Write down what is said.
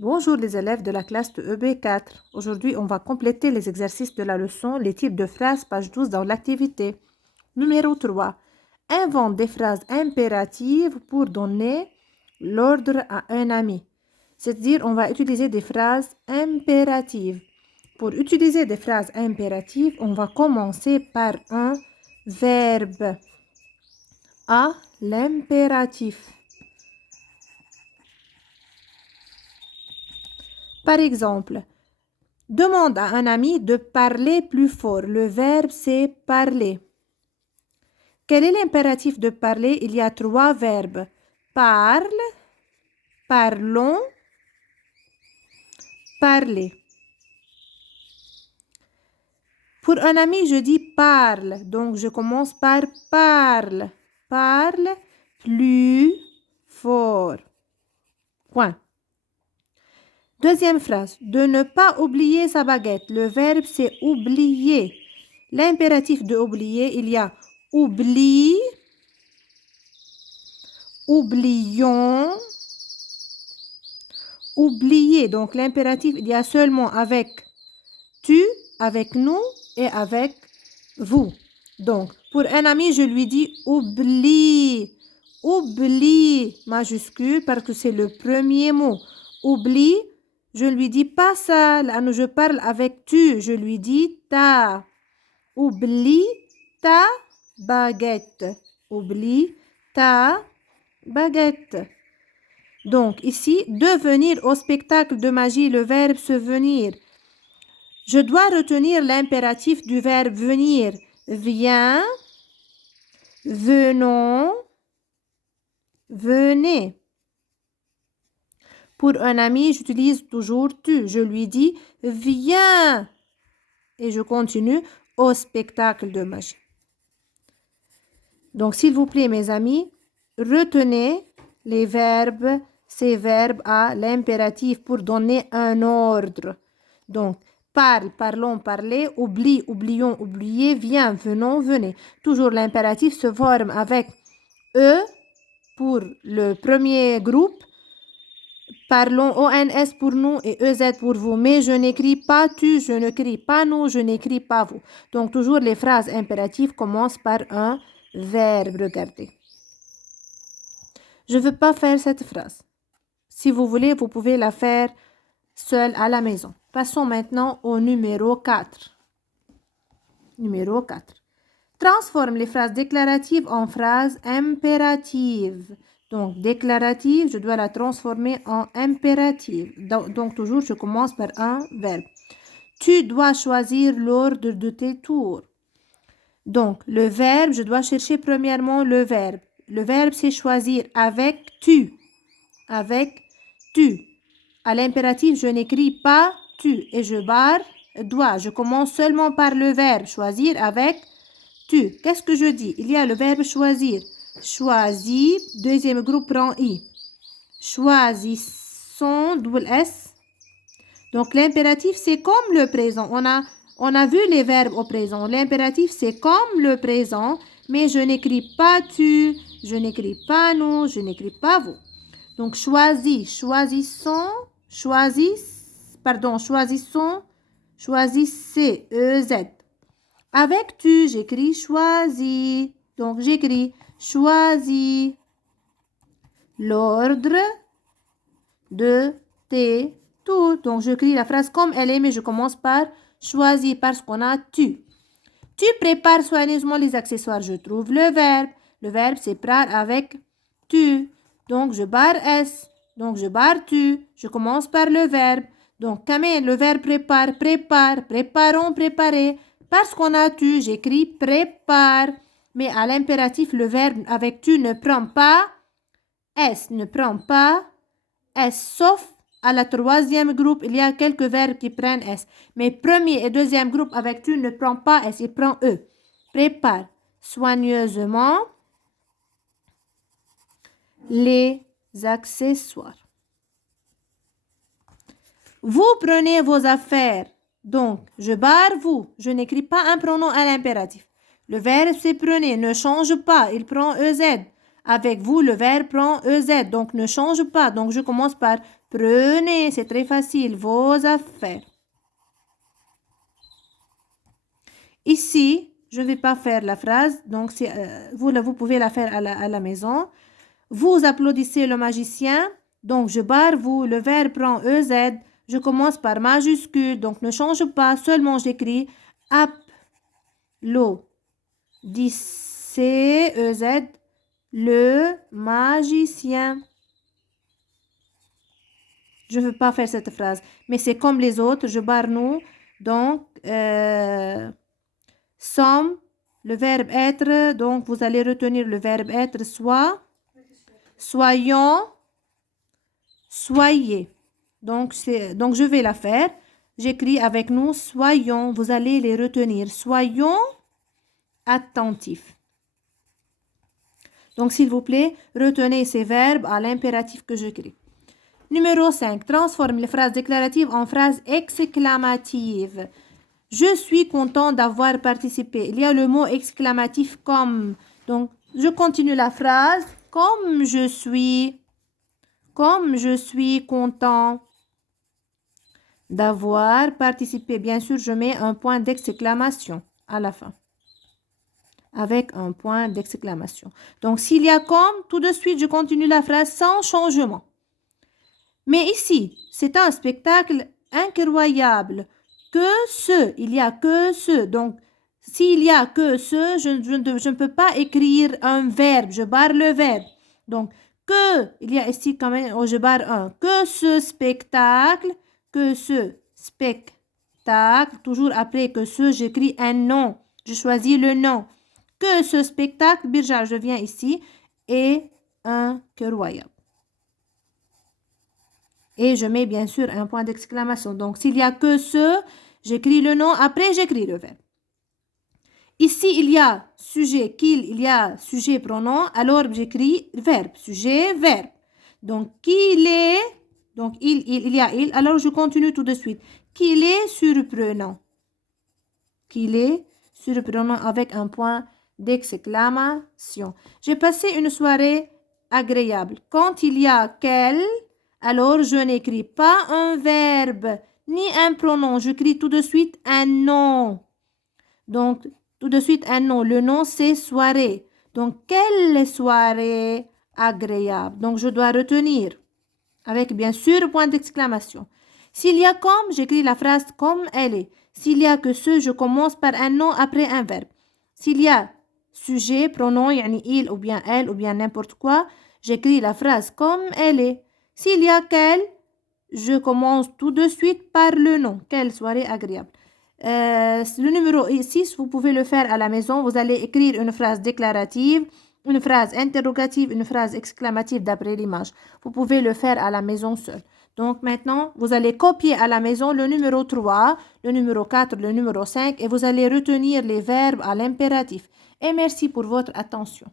Bonjour les élèves de la classe de EB4. Aujourd'hui, on va compléter les exercices de la leçon, les types de phrases, page 12 dans l'activité. Numéro 3. Invente des phrases impératives pour donner l'ordre à un ami. C'est-à-dire, on va utiliser des phrases impératives. Pour utiliser des phrases impératives, on va commencer par un verbe à l'impératif. Par exemple, demande à un ami de parler plus fort. Le verbe, c'est parler. Quel est l'impératif de parler? Il y a 3 verbes. Parle, parlons, parler. Pour un ami, je dis parle. Donc, je commence par parle. Parle plus fort. Point. Deuxième phrase. De ne pas oublier sa baguette. Le verbe, c'est oublier. L'impératif de oublier, il y a oublie, oublions, oublier. Donc, l'impératif, il y a seulement avec tu, avec nous et avec vous. Donc, pour un ami, je lui dis oublie. Oublie, majuscule, parce que c'est le premier mot. Oublie, je ne lui dis pas ça. Là, je parle avec tu. Je lui dis ta. Oublie ta baguette. Oublie ta baguette. Donc, ici, devenir au spectacle de magie, le verbe se venir. Je dois retenir l'impératif du verbe venir. Viens, venons, venez. Pour un ami, j'utilise toujours tu. Je lui dis viens. Et je continue au spectacle de magie. Donc, s'il vous plaît, mes amis, retenez les verbes, ces verbes à l'impératif pour donner un ordre. Donc, parle, parlons, parler, oublie, oublions, oubliez, viens, venons, venez. Toujours l'impératif se forme avec E pour le premier groupe, parlons ONS pour nous et EZ pour vous. Mais je n'écris pas tu, je n'écris pas nous, je n'écris pas vous. Donc, toujours les phrases impératives commencent par un verbe. Regardez. Je ne veux pas faire cette phrase. Si vous voulez, vous pouvez la faire seule à la maison. Passons maintenant au numéro 4. Numéro 4. Transforme les phrases déclaratives en phrases impératives. Donc, déclarative, je dois la transformer en impérative. Donc, toujours, je commence par un verbe. Tu dois choisir l'ordre de tes tours. Donc, le verbe, je dois chercher premièrement le verbe. Le verbe, c'est choisir avec tu. Avec tu. À l'impératif, je n'écris pas tu et je barre dois. Je commence seulement par le verbe choisir avec tu. Qu'est-ce que je dis? Il y a le verbe choisir. Choisis, deuxième groupe prend I. Choisissons, double S. Donc, l'impératif, c'est comme le présent. On a vu les verbes au présent. L'impératif, c'est comme le présent, mais je n'écris pas tu, je n'écris pas nous, je n'écris pas vous. Donc, choisis, choisissons, choisissons, choisissez, EZ. Avec tu, j'écris choisis. Donc, j'écris choisis l'ordre de tes tours. Donc, j'écris la phrase comme elle est, mais je commence par choisir parce qu'on a tu. Tu prépares soigneusement les accessoires. Je trouve le verbe. Le verbe, c'est prépare avec tu. Donc, je barre S. Donc, je barre tu. Je commence par le verbe. Donc, Kamel, le verbe prépare, prépare, préparons, préparer. Parce qu'on a tu, j'écris prépare. Mais à l'impératif, le verbe avec tu ne prend pas S, ne prend pas S, sauf à la troisième groupe, il y a quelques verbes qui prennent S. Mais premier et deuxième groupe avec tu ne prend pas S, il prend E. Prépare soigneusement les accessoires. Vous prenez vos affaires. Donc, je barre vous. Je n'écris pas un pronom à l'impératif. Le verbe c'est prenez, ne change pas, il prend EZ. Avec vous, le verbe prend EZ, donc ne change pas. Donc, je commence par prenez, c'est très facile, vos affaires. Ici, je ne vais pas faire la phrase, donc vous pouvez la faire à la maison. Vous applaudissez le magicien, donc je barre vous, le verbe prend EZ, je commence par majuscule, donc ne change pas, seulement j'écris applaudissez EZ, le magicien. Je ne veux pas faire cette phrase, mais c'est comme les autres, je barre nous, donc sommes, le verbe être, donc vous allez retenir le verbe être, soit, soyons, soyez. Donc je vais la faire. J'écris avec nous, soyons, vous allez les retenir. Soyons attentifs. Donc, s'il vous plaît, retenez ces verbes à l'impératif que j'écris. Numéro 5. Transforme les phrases déclaratives en phrases exclamatives. Je suis content d'avoir participé. Il y a le mot exclamatif comme. Donc, je continue la phrase. Comme je suis content d'avoir participé. Bien sûr, je mets un point d'exclamation à la fin. Avec un point d'exclamation. Donc, s'il y a comme, tout de suite, je continue la phrase sans changement. Mais ici, c'est un spectacle incroyable. Il y a que ce. Donc, s'il y a que ce, je ne peux pas écrire un verbe. Je barre le verbe. Donc, il y a ici quand même, je barre un. Que ce spectacle, toujours après que ce, j'écris un nom. Je choisis le nom. Que ce spectacle, Birja, je viens ici, est incroyable. Et je mets bien sûr un point d'exclamation. Donc, s'il y a que ce, j'écris le nom, après j'écris le verbe. Ici, il y a sujet, il y a sujet, pronom, alors j'écris verbe, sujet, verbe. Donc, qu'il est, donc il y a il, alors je continue tout de suite. Qu'il est surprenant. Qu'il est surprenant avec un point d'exclamation. J'ai passé une soirée agréable. Quand il y a quel, alors je n'écris pas un verbe ni un pronom. J'écris tout de suite un nom. Donc, tout de suite un nom. Le nom, c'est soirée. Donc, quelle soirée agréable. Donc, je dois retenir avec bien sûr point d'exclamation. S'il y a comme, j'écris la phrase comme elle est. S'il y a que ce, je commence par un nom après un verbe. S'il y a sujet, pronom, yani il ou bien elle ou bien n'importe quoi, j'écris la phrase comme elle est. S'il y a quelle, je commence tout de suite par le nom. Quelle soirée agréable. Le numéro 6, vous pouvez le faire à la maison. Vous allez écrire une phrase déclarative, une phrase interrogative, une phrase exclamative d'après l'image. Vous pouvez le faire à la maison seul. Donc maintenant, vous allez copier à la maison le numéro 3, le numéro 4, le numéro 5 et vous allez retenir les verbes à l'impératif. Et merci pour votre attention.